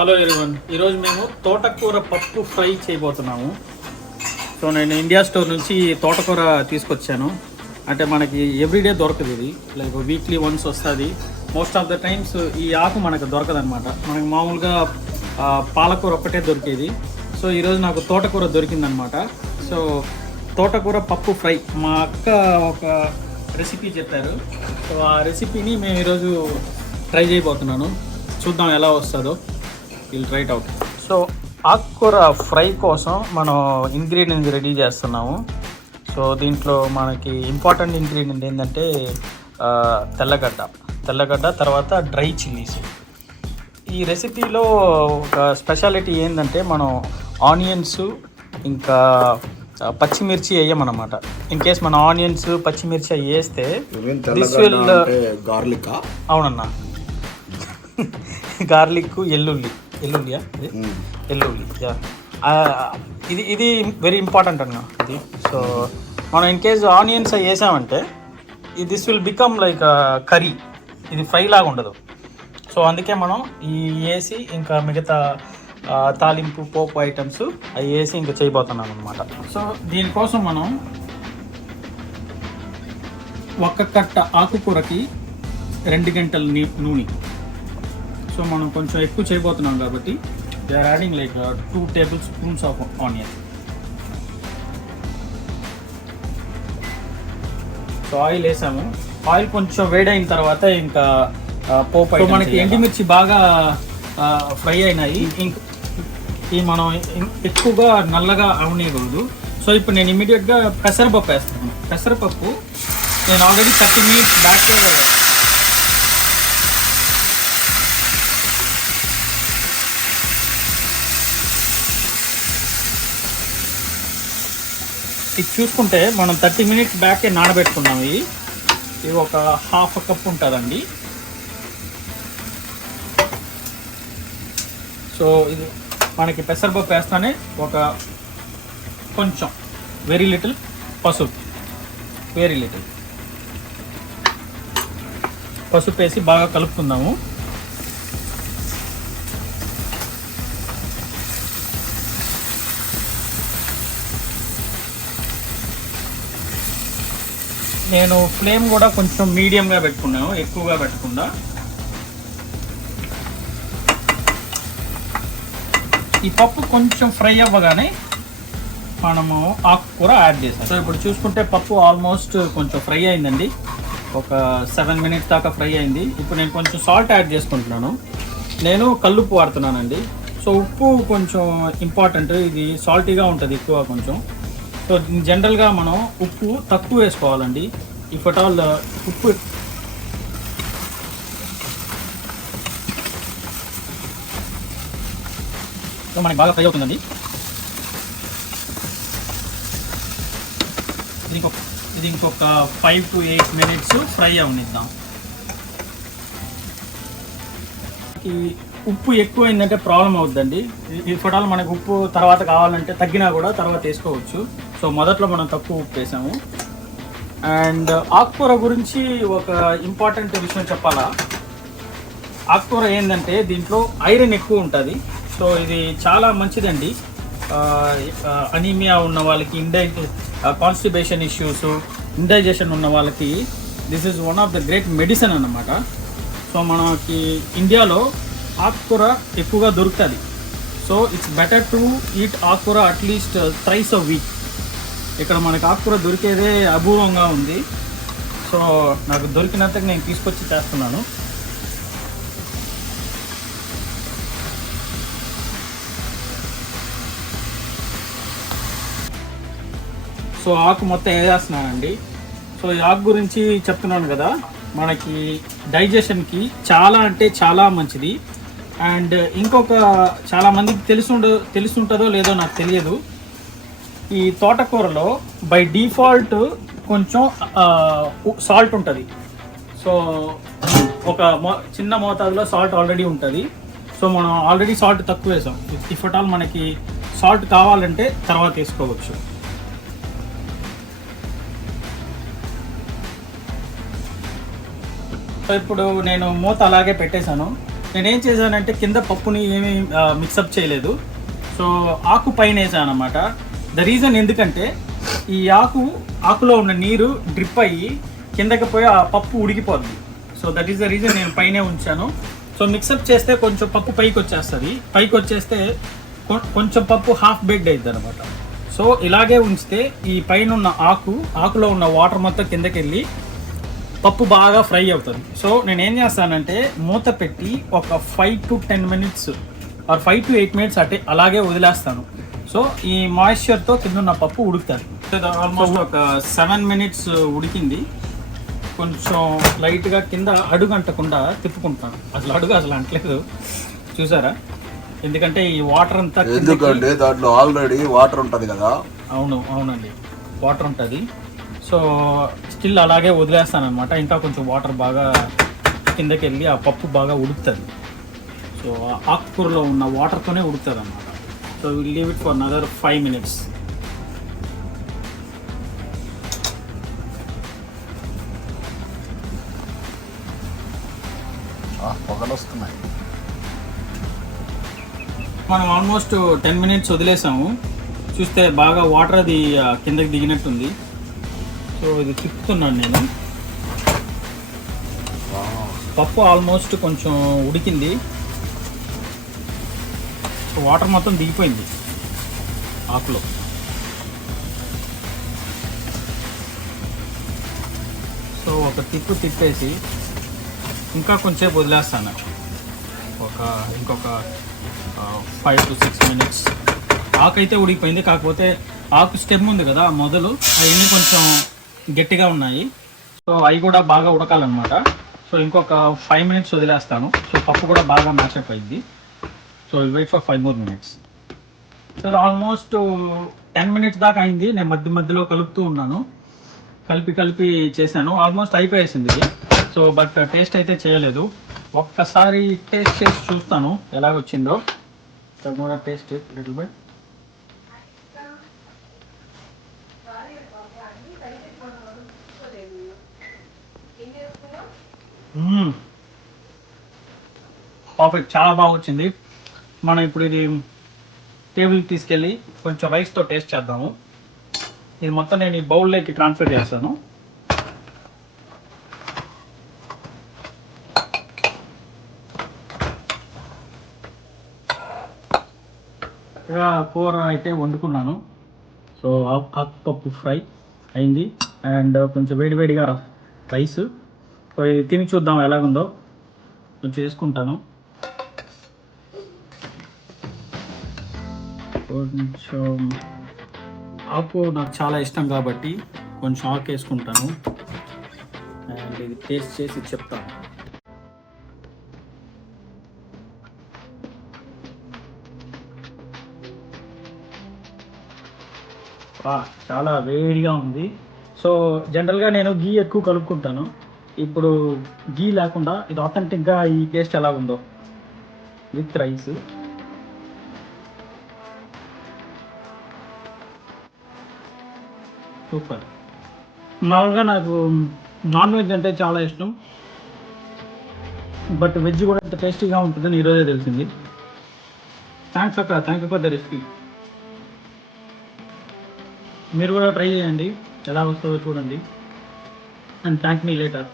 Hello everyone, ఈరోజు మేము తోటకూర పప్పు ఫ్రై చేయబోతున్నాము. సో నేను ఇండియా స్టోర్ నుంచి తోటకూర తీసుకొచ్చాను. అంటే మనకి ఎవ్రీడే దొరకదు, ఇది లైక్ వీక్లీ వన్స్ వస్తుంది. మోస్ట్ ఆఫ్ ద టైమ్స్ ఈ ఆకు మనకు దొరకదు అనమాట. మనకి మామూలుగా పాలకూర ఒక్కటే దొరికేది. సో ఈరోజు నాకు తోటకూర దొరికిందనమాట. సో తోటకూర పప్పు ఫ్రై మా అక్క ఒక రెసిపీ చెప్పారు. సో ఆ రెసిపీని మేము ఈరోజు ట్రై చేయబోతున్నాను. చూద్దాం ఎలా వస్తుందో. Will try it out. So ఆకుకూర ఫ్రై కోసం మనం ఇంగ్రీడియంట్స్ రెడీ చేస్తున్నాము. సో దీంట్లో మనకి ఇంపార్టెంట్ ఇంగ్రీడియంట్ ఏంటంటే తెల్లగడ్డ తర్వాత డ్రై చిల్లీస్. ఈ రెసిపీలో ఒక స్పెషాలిటీ ఏంటంటే మనం ఆనియన్స్ ఇంకా పచ్చిమిర్చి వేయమన్నమాట. ఇన్ కేస్ మన ఆనియన్స్ పచ్చిమిర్చి అవి వేస్తే దిస్ విల్ గార్లిక్. అవునన్నా, గార్లిక్ ఎల్లుల్లి ఇది వెరీ ఇంపార్టెంట్ అన్న ఇది. సో మనం ఇన్ కేస్ ఆనియన్స్ వేసామంటే this will become like curry, ఇది ఫ్రై లాగా ఉండదు. సో అందుకే మనం ఈ వేసి ఇంకా మిగతా తాలింపు పోపు ఐటమ్స్ అవి వేసి ఇంకా చేయబోతున్నాం అనమాట. సో దీనికోసం మనం ఒక్క కట్ట ఆకుకూరకి 2 గంటల నూనె. సో మనం కొంచెం ఎక్కువ చేయబోతున్నాం కాబట్టి we are adding like 2 tablespoons of onion. So oil వేసాము. ఆయిల్ కొంచెం వేడైన తర్వాత ఇంకా పోపు. మనకి ఎండుమిర్చి బాగా ఫ్రై అయినాయి. ఈ మనం ఎక్కువగా నల్లగా అవనేయకూడదు. సో ఇప్పుడు నేను ఇమీడియట్గా పెసరపప్పు వేస్తాను. పెసరపప్పు నేను ఆల్రెడీ 30 minutes బ్యాక్ ఇది చూసుకుంటే మనం 30 minutes బ్యాకే నానబెట్టుకున్నాము. ఇవి ఒక ½ కప్ ఉంటుందండి. సో ఇది మనకి పెసరపప్పు వేస్తానే ఒక కొంచెం వెరీ లిటిల్ పసుపు వేసి బాగా కలుపుకుందాము. నేను ఫ్లేమ్ కూడా కొంచెం మీడియంగా పెట్టుకున్నాను, ఎక్కువగా పెట్టకుండా. ఈ పప్పు కొంచెం ఫ్రై అవ్వగానే మనము ఆకుకూర యాడ్ చేసాం. సో ఇప్పుడు చూసుకుంటే పప్పు ఆల్మోస్ట్ కొంచెం ఫ్రై అయిందండి. ఒక 7 minutes దాకా ఫ్రై అయింది. ఇప్పుడు నేను కొంచెం సాల్ట్ యాడ్ చేసుకుంటున్నాను. నేను కల్లుప్పు వాడుతున్నానండి. సో ఉప్పు కొంచెం ఇంపార్టెంట్, ఇది సాల్టీగా ఉంటుంది ఎక్కువ కొంచెం. సో జనరల్గా మనం ఉప్పు తక్కువ వేసుకోవాలండి. ఇఫ్ అట్ ఆల్ ఉప్పు మనకి బాగా ఫ్రై అవుతుందండి. ఇది ఇంకొక 5 to 8 minutes ఫ్రై అవనిద్దాం. ఈ ఉప్పు ఎక్కువైందంటే ప్రాబ్లం అవుతుందండి. ఇఫ్ అట్ ఆల్ మనకు ఉప్పు తర్వాత కావాలంటే తగ్గినా కూడా తర్వాత వేసుకోవచ్చు. సో మొదట్లో మనం తక్కువ ఉప్పు వేసాము. అండ్ ఆకుకూర గురించి ఒక ఇంపార్టెంట్ విషయం చెప్పాలా. ఆకుకూర ఏంటంటే దీంట్లో ఐరన్ ఎక్కువ ఉంటుంది. సో ఇది చాలా మంచిదండి. అనీమియా ఉన్న వాళ్ళకి, కాన్స్టిబేషన్ ఇష్యూస్, ఇండైజెషన్ ఉన్న వాళ్ళకి this is one of the great medicine అన్నమాట. సో మనకి ఇండియాలో ఆకుకూర ఎక్కువగా దొరుకుతుంది. So it's better to eat ఆకుకూర అట్లీస్ట్ thrice a week. ఇక్కడ మనకి ఆకుకూర దొరికేదే అపూర్వంగా ఉంది. సో నాకు దొరికినంతకు నేను తీసుకొచ్చి చేస్తున్నాను. సో ఆకు మొత్తం వేసేస్తున్నానండి. సో ఈ ఆకు గురించి చెప్తున్నాను కదా, మనకి డైజెషన్కి చాలా అంటే చాలా మంచిది. అండ్ ఇంకొక చాలామందికి తెలుసుంటుందో లేదో నాకు తెలియదు, ఈ తోటకూరలో బై డిఫాల్ట్ కొంచెం సాల్ట్ ఉంటుంది. సో ఒక చిన్న మోతాదులో సాల్ట్ ఆల్రెడీ ఉంటుంది. సో మనం ఆల్రెడీ సాల్ట్ తక్కువ వేసాం. ఇఫ్ అట్ ఆల్ మనకి సాల్ట్ కావాలంటే తర్వాత వేసుకోవచ్చు. సో ఇప్పుడు నేను మూత అలాగే పెట్టేశాను. నేనేం చేశానంటే కింద పప్పుని ఏమీ మిక్సప్ చేయలేదు. సో ఆకు పైన వేసాను అనమాట. ద రీజన్ ఎందుకంటే ఈ ఆకులో ఉన్న నీరు డ్రిప్ అయ్యి కిందకి పోయి ఆ పప్పు ఉడికిపోద్ది. So that is the reason నేను పైనే ఉంచాను. సో మిక్సప్ చేస్తే కొంచెం పప్పు పైకి వచ్చేస్తుంది. పైకి వచ్చేస్తే కొంచెం పప్పు హాఫ్ బేక్డ్ అవుతుంది అనమాట. సో ఇలాగే ఉంచితే ఈ పైన ఉన్న ఆకులో ఉన్న వాటర్ మొత్తం కిందకి వెళ్ళి పప్పు బాగా ఫ్రై అవుతుంది. సో నేను ఏం చేస్తానంటే మూత పెట్టి ఒక 5 to 10 minutes are 5 to 8 minutes అలాగే వదిలేస్తాను. సో ఈ మాయిశ్చర్తో కింద ఉన్న పప్పు ఉడుకుతుంది. ఆల్మోస్ట్ ఒక 7 minutes ఉడికింది. కొంచెం లైట్గా కింద అడుగు అంటకుండా తిప్పుకుంటాను. అడుగు అంటలేదు, చూసారా? ఎందుకంటే ఈ వాటర్ అంతా ఎందుకంటే దాంట్లో ఆల్రెడీ వాటర్ ఉంటుంది కదా. అవునండి, వాటర్ ఉంటుంది. సో స్టిల్ అలాగే వదిలేస్తాను అనమాట. ఇంకా కొంచెం వాటర్ బాగా కిందకి వెళ్ళి ఆ పప్పు బాగా ఉడుకుతుంది. సో ఆకుకూరలో ఉన్న వాటర్తోనే ఉడుకుతుంది అనమాట. So will leave it for another 5 minutes. పొగలు వస్తున్నాయి. మనం ఆల్మోస్ట్ 10 minutes వదిలేసాము. చూస్తే బాగా వాటర్ అది కిందకి దిగినట్టుంది. సో ఇది తిప్పుతున్నాను నేను. పప్పు ఆల్మోస్ట్ కొంచెం ఉడికింది. సో వాటర్ మొత్తం దిగిపోయింది ఆకులో. సో ఒక తిప్పేసి ఇంకా కొంచెంసేపు వదిలేస్తాను. ఇంకొక 5 to 6 minutes. ఆకు అయితే ఉడికిపోయింది. కాకపోతే ఆకు స్టెమ్ ఉంది కదా, మొదలు అవన్నీ కొంచెం గట్టిగా ఉన్నాయి. సో అవి కూడా బాగా ఉడకాలన్నమాట. సో ఇంకొక 5 minutes వదిలేస్తాను. సో పప్పు కూడా బాగా మ్యాషప్ అయింది. So wait for 5 more minutes. So almost 10 minutes దాకా అయింది. నేను మధ్యలో కలుపుతూ ఉన్నాను. కలిపి చేశాను. ఆల్మోస్ట్ అయిపోయేసింది ఇది. సో బట్ టేస్ట్ అయితే చేయలేదు. ఒక్కసారి టేస్ట్ చేసి చూస్తాను ఎలాగొచ్చిందో. Taste little bit. పర్ఫెక్ట్, చాలా బాగా వచ్చింది. మనం ఇప్పుడు ఇది టేబుల్కి తీసుకెళ్ళి కొంచెం రైస్తో టేస్ట్ చేద్దాము. ఇది మొత్తం నేను ఈ బౌల్లోకి ట్రాన్స్ఫర్ చేస్తాను. కూర అయితే వండుకున్నాను. సో ఆకుపప్పు ఫ్రై అయింది అండ్ కొంచెం వేడిగా రైస్. సో ఇది తిని చూద్దాం ఎలాగుందో. కొంచెం వేసుకుంటాను. కొంచెం ఆకు నాకు చాలా ఇష్టం కాబట్టి కొంచెం ఆకు వేసుకుంటాను అండ్ ఇది టేస్ట్ చేసి చెప్తాను. చాలా వేడిగా ఉంది. సో జనరల్గా నేను గీ ఎక్కువ కలుపుకుంటాను. ఇప్పుడు గీ లేకుండా ఇది ఆథెంటిక్గా ఈ టేస్ట్ ఎలాగుందో విత్ రైస్. సూపర్. మామూలుగా నాకు నాన్ వెజ్ అంటే చాలా ఇష్టం, బట్ వెజ్ కూడా ఇంత టేస్టీగా ఉంటుందని ఈరోజే తెలిసింది. థ్యాంక్స్ అక్క, thank you for the recipe. మీరు కూడా ట్రై చేయండి, ఎలా వస్తుందో చూడండి అండ్ థ్యాంక్ మీ లేటర్.